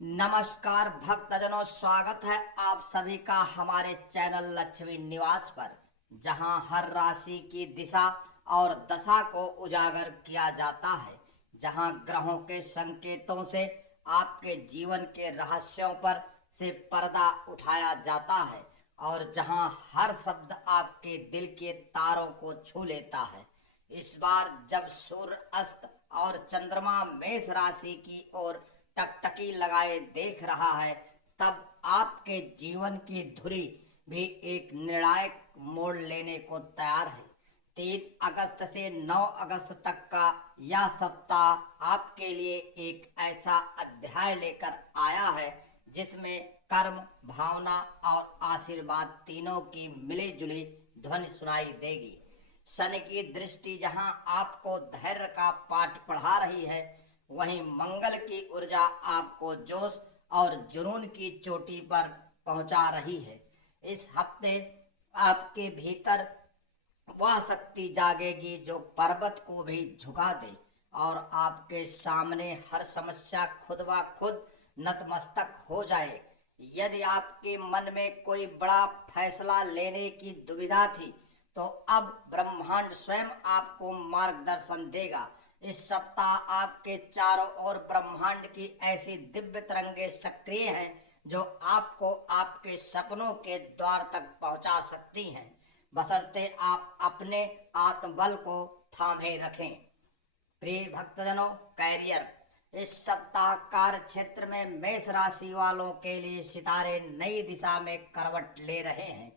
नमस्कार भक्तजनों, स्वागत है आप सभी का हमारे चैनल लक्ष्मी निवास पर, जहां हर राशि की दिशा और दशा को उजागर किया जाता है, जहां ग्रहों के संकेतों से आपके जीवन के रहस्यों पर से पर्दा उठाया जाता है और जहां हर शब्द आपके दिल के तारों को छू लेता है। इस बार जब सूर्य अस्त और चंद्रमा मेष राशि की ओर टकटकी लगाए देख रहा है, तब आपके जीवन की धुरी भी एक निर्णायक मोड़ लेने को तैयार है। 3 अगस्त से 9 अगस्त तक का यह सप्ताह आपके लिए एक ऐसा अध्याय लेकर आया है जिसमें कर्म, भावना और आशीर्वाद तीनों की मिली जुली ध्वनि सुनाई देगी। शनि की दृष्टि जहां आपको धैर्य का पाठ पढ़ा रही है, वहीं मंगल की ऊर्जा आपको जोश और जुनून की चोटी पर पहुंचा रही है। इस हफ्ते आपके भीतर वह शक्ति जागेगी जो पर्वत को भी झुका दे और आपके सामने हर समस्या खुद ब खुद नतमस्तक हो जाए। यदि आपके मन में कोई बड़ा फैसला लेने की दुविधा थी, तो अब ब्रह्मांड स्वयं आपको मार्गदर्शन देगा। इस सप्ताह आपके चारों ओर ब्रह्मांड की ऐसी दिव्य तरंगे सक्रिय हैं जो आपको आपके सपनों के द्वार तक पहुंचा सकती हैं, बशर्ते आप अपने आत्मबल को थामे रखें। प्रिय भक्तजनों, कैरियर। इस सप्ताह कार्य क्षेत्र में मेष राशि वालों के लिए सितारे नई दिशा में करवट ले रहे हैं।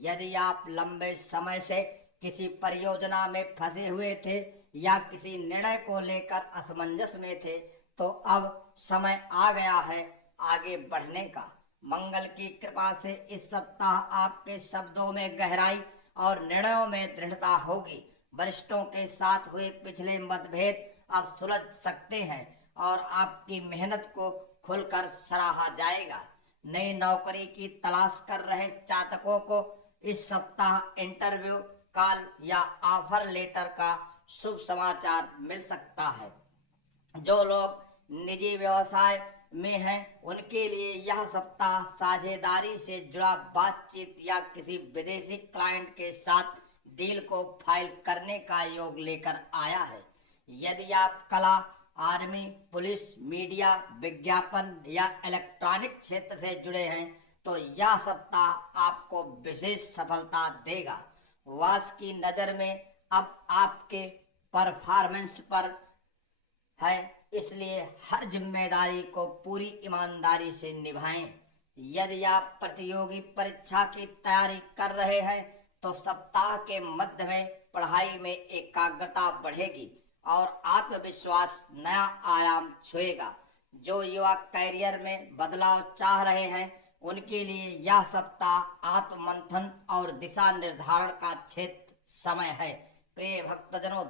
यदि आप लंबे समय से किसी परियोजना में फंसे हुए थे या किसी निर्णय को लेकर असमंजस में थे, तो अब समय आ गया है आगे बढ़ने का। मंगल की कृपा से इस सप्ताह आपके शब्दों में गहराई और निर्णयों में दृढ़ता होगी। वरिष्ठों के साथ हुए पिछले मतभेद अब सुलझ सकते हैं और आपकी मेहनत को खुलकर सराहा जाएगा। नई नौकरी की तलाश कर रहे चातकों को इस सप्ताह इंटरव्यू कॉल या ऑफर लेटर का शुभ समाचार मिल सकता है। जो लोग निजी व्यवसाय में हैं, उनके लिए यह सप्ताह साझेदारी से जुड़ा बातचीत या किसी विदेशी क्लाइंट के साथ डील को फाइल करने का योग लेकर आया है। यदि आप कला, आर्मी, पुलिस, मीडिया, विज्ञापन या इलेक्ट्रॉनिक क्षेत्र से जुड़े हैं, तो यह सप्ताह आपको विशेष सफलता देगा। वास की नज़र में अब आपके परफॉर्मेंस पर है, इसलिए हर जिम्मेदारी को पूरी ईमानदारी से निभाएं। यदि आप प्रतियोगी परीक्षा की तैयारी कर रहे हैं, तो सप्ताह के मध्य में पढ़ाई में एकाग्रता बढ़ेगी और आत्मविश्वास नया आयाम छुएगा। जो युवा कैरियर में बदलाव चाह रहे हैं, उनके लिए यह सप्ताह आत्ममंथन और दिशा निर्धारण का क्षेत्र समय है। प्रिय भक्तजनों,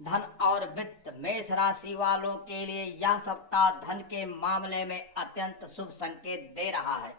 धन और वित्त। मेष राशि वालों के लिए यह सप्ताह धन के मामले में अत्यंत शुभ संकेत दे रहा है।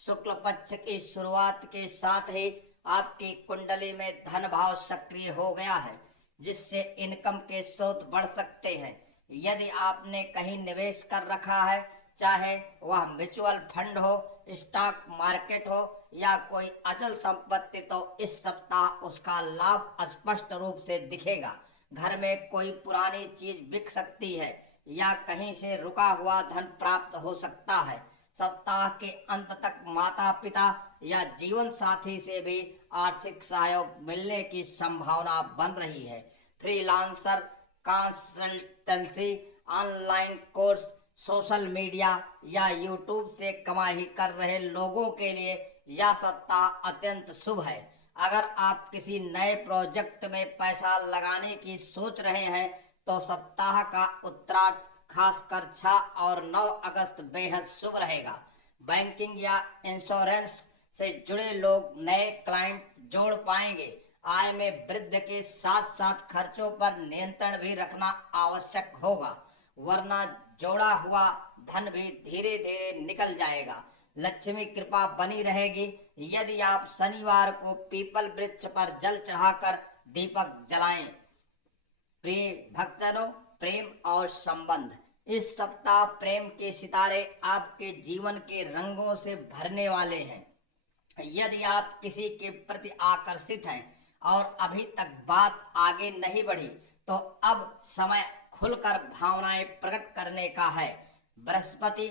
शुक्ल पक्ष की शुरुआत के साथ ही आपकी कुंडली में धन भाव सक्रिय हो गया है, जिससे इनकम के स्रोत बढ़ सकते हैं। यदि आपने कहीं निवेश कर रखा है, चाहे वह म्यूचुअल फंड हो, स्टॉक मार्केट हो या कोई अचल संपत्ति, तो इस सप्ताह उसका लाभ स्पष्ट रूप से दिखेगा। घर में कोई पुरानी चीज बिक सकती है या कहीं से रुका हुआ धन प्राप्त हो सकता है। सप्ताह के अंत तक माता पिता या जीवन साथी से भी आर्थिक सहयोग मिलने की संभावना बन रही है। Freelancer, consultancy, online course, social media या यूट्यूब से कमाई कर रहे लोगों के लिए यह सप्ताह अत्यंत शुभ है। अगर आप किसी नए प्रोजेक्ट में पैसा लगाने की सोच रहे हैं, तो सप्ताह का उत्तरार्ध खासकर 6 और 9 अगस्त बेहद शुभ रहेगा। बैंकिंग या इंश्योरेंस से जुड़े लोग नए क्लाइंट जोड़ पाएंगे। आय में वृद्धि के साथ साथ खर्चों पर नियंत्रण भी रखना आवश्यक होगा, वरना जोड़ा हुआ धन भी धीरे धीरे निकल जाएगा। लक्ष्मी कृपा बनी रहेगी यदि आप शनिवार को पीपल वृक्ष पर जल चढ़ाकर दीपक जलाएं। प्रिय भक्तजनों, प्रेम और संबंध। इस सप्ताह प्रेम के सितारे आपके जीवन के रंगों से भरने वाले हैं। यदि आप किसी के प्रति आकर्षित हैं और अभी तक बात आगे नहीं बढ़ी, तो अब समय खुलकर भावनाएं प्रकट करने का है। बृहस्पति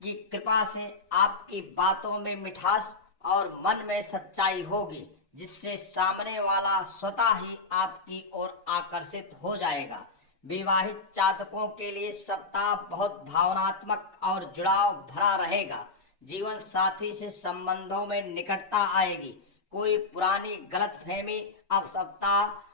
की कृपा से आपकी बातों में मिठास और मन में सच्चाई होगी, जिससे सामने वाला स्वतः ही आपकी ओर आकर्षित हो जाएगा। विवाहित जातकों के लिए सप्ताह बहुत भावनात्मक और जुड़ाव भरा रहेगा। जीवन साथी से संबंधों में निकटता आएगी। कोई पुरानी गलतफहमी अब सप्ताह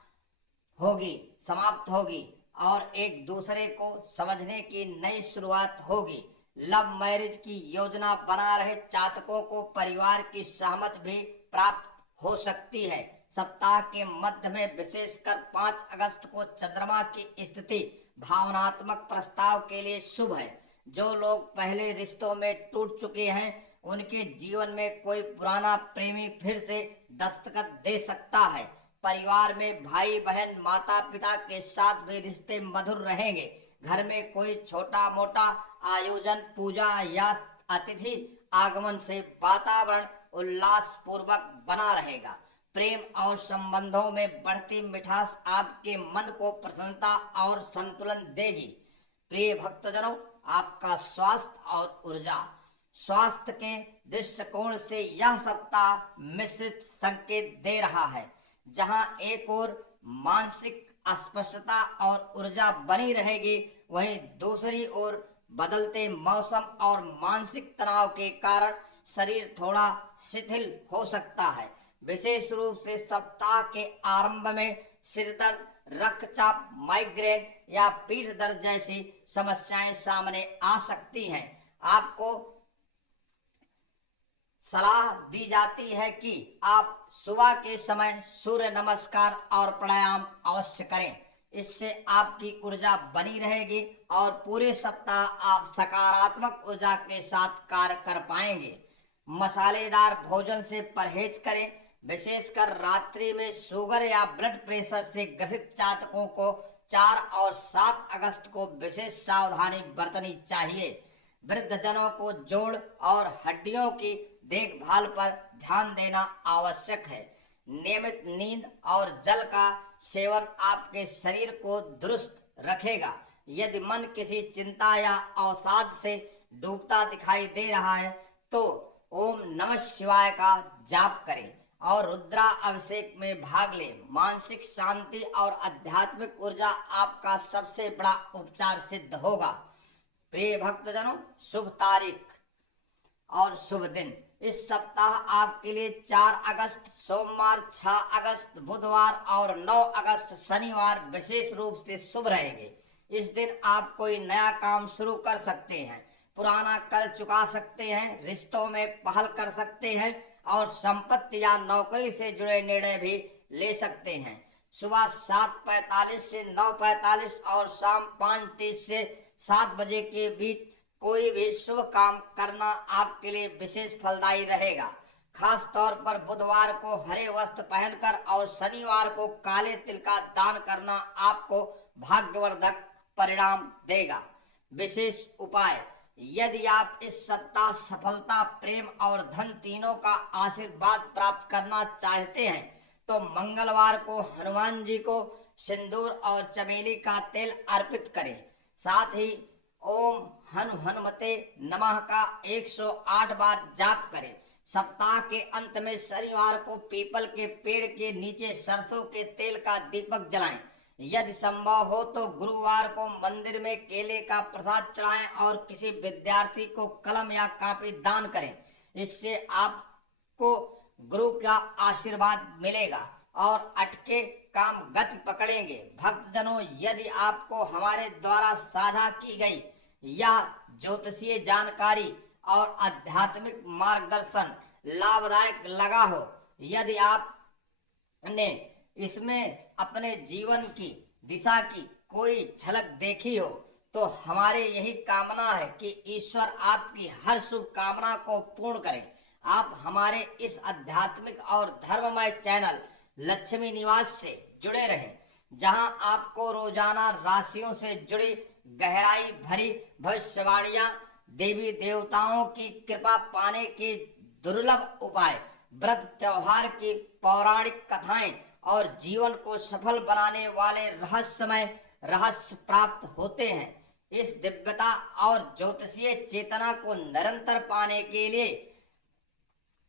समाप्त होगी और एक दूसरे को समझने की नई शुरुआत होगी। लव मैरिज की योजना बना रहे जातकों को परिवार की सहमति भी प्राप्त हो सकती है। सप्ताह के मध्य में विशेषकर 5 अगस्त को चंद्रमा की स्थिति भावनात्मक प्रस्ताव के लिए शुभ है। जो लोग पहले रिश्तों में टूट चुके हैं, उनके जीवन में कोई पुराना प्रेमी फिर से दस्तखत दे सकता है। परिवार में भाई बहन माता पिता के साथ भी रिश्ते मधुर रहेंगे। घर में कोई छोटा मोटा आयोजन, पूजा या अतिथि आगमन से वातावरण उल्लास पूर्वक बना रहेगा। प्रेम और संबंधों में बढ़ती मिठास आपके मन को प्रसन्नता और संतुलन देगी। प्रिय भक्तजनों, आपका स्वास्थ्य और ऊर्जा। स्वास्थ्य के दृष्टिकोण से यह सप्ताह मिश्रित संकेत दे रहा है। जहां एक ओर मानसिक अस्पष्टता और ऊर्जा बनी रहेगी, वहीं दूसरी ओर बदलते मौसम और मानसिक तनाव के कारण शरीर थोड़ा शिथिल हो सकता है। विशेष रूप से सप्ताह के आरंभ में सिरदर्द, रक्तचाप, माइग्रेन या पीठ दर्द जैसी समस्याएं सामने आ सकती हैं। आपको सलाह दी जाती है कि आप सुबह के समय सूर्य नमस्कार और प्राणायाम अवश्य करें। इससे आपकी ऊर्जा बनी रहेगी और पूरे सप्ताह आप सकारात्मक ऊर्जा के साथ कार्य कर पाएंगे। मसालेदार भोजन से परहेज करें। विशेषकर रात्रि में शुगर या ब्लड प्रेशर से ग्रसित जातकों को 4 और 7 अगस्त को विशेष सावधानी बरतनी चाहिए। वृद्धजनों को जोड़ और हड्डियों की देखभाल पर ध्यान देना आवश्यक है। नियमित नींद और जल का सेवन आपके शरीर को दुरुस्त रखेगा। यदि मन किसी चिंता या अवसाद से डूबता दिखाई दे रहा है, तो ओम नमः शिवाय का जाप करें और रुद्रा अभिषेक में भाग लें। मानसिक शांति और आध्यात्मिक ऊर्जा आपका सबसे बड़ा उपचार सिद्ध होगा। प्रिय भक्तजनों, शुभ तारीख और शुभ दिन। इस सप्ताह आपके लिए 4 अगस्त सोमवार, 6 अगस्त बुधवार और 9 अगस्त शनिवार विशेष रूप से शुभ रहेंगे। इस दिन आप कोई नया काम शुरू कर सकते हैं, पुराना कर चुका सकते हैं, रिश्तों में पहल कर सकते हैं और संपत्ति या नौकरी से जुड़े निर्णय भी ले सकते हैं। सुबह 7:45 से 9:45 और शाम 5:30 से 7 बजे के बीच कोई भी शुभ काम करना आपके लिए विशेष फलदायी रहेगा। खास तौर पर बुधवार को हरे वस्त्र पहनकर और शनिवार को काले तिल का दान करना आपको भाग्यवर्धक परिणाम देगा। विशेष उपाय: यदि आप इस सप्ताह सफलता, प्रेम और धन तीनों का आशीर्वाद प्राप्त करना चाहते हैं, तो मंगलवार को हनुमान जी को सिंदूर और चमेली का तेल अर्पित करें। साथ ही ओम हनुमते नमः का 108 बार जाप करें। सप्ताह के अंत में शनिवार को पीपल के पेड़ के नीचे सरसों के तेल का दीपक जलाएं। यदि संभव हो तो गुरुवार को मंदिर में केले का प्रसाद चढ़ाएं और किसी विद्यार्थी को कलम या कॉपी दान करें। इससे आपको गुरु का आशीर्वाद मिलेगा और अटके काम गति पकड़ेंगे। भक्तजनों, यदि आपको हमारे द्वारा साझा की गई यह ज्योतिषीय जानकारी और आध्यात्मिक मार्गदर्शन लाभदायक लगा हो, यदि आपने इसमें अपने जीवन की दिशा की कोई झलक देखी हो, तो हमारे यही कामना है कि ईश्वर आपकी हर शुभ कामना को पूर्ण करे। आप हमारे इस आध्यात्मिक और धर्ममय चैनल लक्ष्मी निवास से जुड़े रहें। जहां आपको रोजाना राशियों से जुड़ी गहराई भरी भविष्यवाणियां, देवी देवताओं की कृपा पाने के दुर्लभ उपाय, व्रत त्योहार की पौराणिक कथाएं और जीवन को सफल बनाने वाले रहस्य प्राप्त होते हैं। इस दिव्यता और ज्योतिषीय चेतना को निरंतर पाने के लिए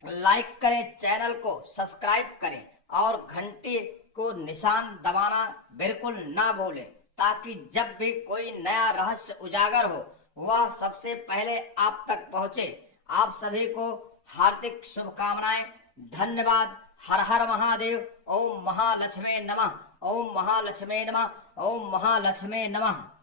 लाइक करें, चैनल को सब्सक्राइब करें और घंटी को निशान दबाना बिल्कुल ना भूलें, ताकि जब भी कोई नया रहस्य उजागर हो वह सबसे पहले आप तक पहुंचे। आप सभी को हार्दिक शुभकामनाएं। धन्यवाद। हर हर महादेव। ओम महालक्ष्मी नमः। ओम महालक्ष्मी नमः। ओम महालक्ष्मी नमः।